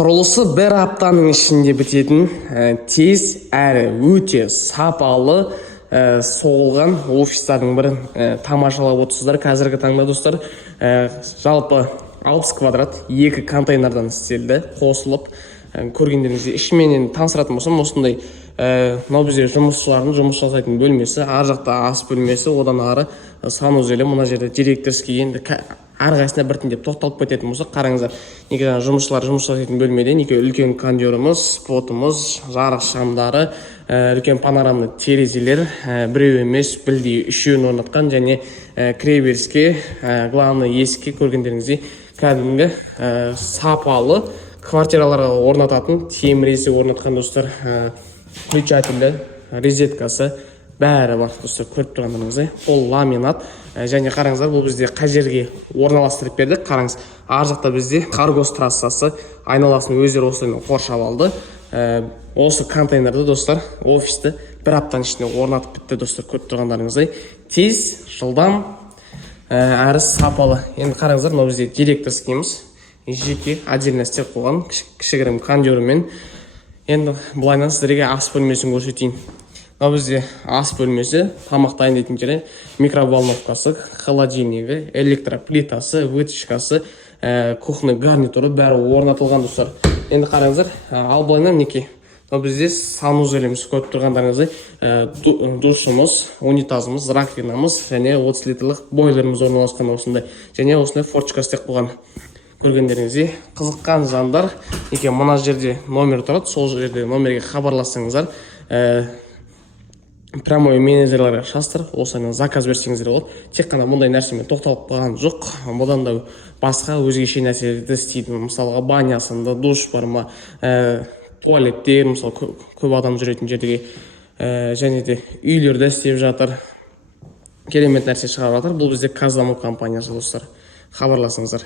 Құрылысы бір аптаның ішінде бітетін, тез әрі өте сапалы соғылған офистардың бірін тамашалап отырсыздар. Қазіргі таңда достар, жалпы 60 квадрат 2 контейнердан істелді, қосылып. Көргендеріңізде ішіменен таныстыратын болсам, осындай мынау бізде жұмысшылардың жұмыс жасайтын бөлмесі, ар жақта ас бөлмесі, одан ары санузелі, мына жерде директорский. Енді әрқайсысына біртіндеп тоқталып кететін болсақ, қараңыздар, неге жұмысшылар жұмыс жасайтын бөлмеде неге үлкен кондеріміз, спотымыз, жарық шамдары, үлкен панорамный терезелер, біреу емес, білдей үшеуін орнатқан, және кіреберіске, главный есікке көргендеріңізде кәдімгі сапалы квартираларға орнататын темір есік орнатқан достар, включателі, розеткасы бәрі бар достар, көріп тұрғандарыңыздай. Ол ламинат, және қараңыздар, бұл бізде қай жерге орналастырып бердік. Қараңыз, ар жақта бізде Қаргос трассасы, айналасын өздері осылаймен қоршап алды. Осы контейнерді достар, офисті бір аптаның ішінде орнатып бітті достар, көріп тұрғандарыңыздай. Тез, жылдам, әрі сапалы. Енді қараңыздар, мынау бізде директорскийіміз, жеке отдельно істеп қойған кішігірім кондермен. Енді бұлайнан сіздерге ас бөлмесін көрсетейін. Мынау бізде ас бөлмесі, тамақ дайындайтын жері, микроволновкасы, холодильнигі, электроплитасы, вытяжкасы, кухня гарнитуры бәрі орнатылған достар. Енді қараңыздар, ал былайнан неке. Мынау бізде санузеліміз, көріп тұрғандарыңыздай, душымыз, унитазымыз, раковинамыз, және 30 литрлік бойлеріміз орналасқан осындай. Және осындай форточка істеп қойған. Көргендеріңізде қызыққан жандар, неке мына жерде номер тұрады, сол жерде номерге хабарлассаңыздар, прямой менеджерлерге шастыр, осыны заказ берсеңіздер болады. Тек қана мұндай нәрсемен тоқталып қалған жоқ, бұдан да басқа өзгеше нәрселерді істейді. Мысалға банясында душ бар ма, туалеттер, мысалы көп адам жүретін жерге, және де үйлерді істеп жатыр. Керемет нәрсе шығарып жатыр. Бұл бізде Казаму компаниясы достар. Хабарласыңыздар.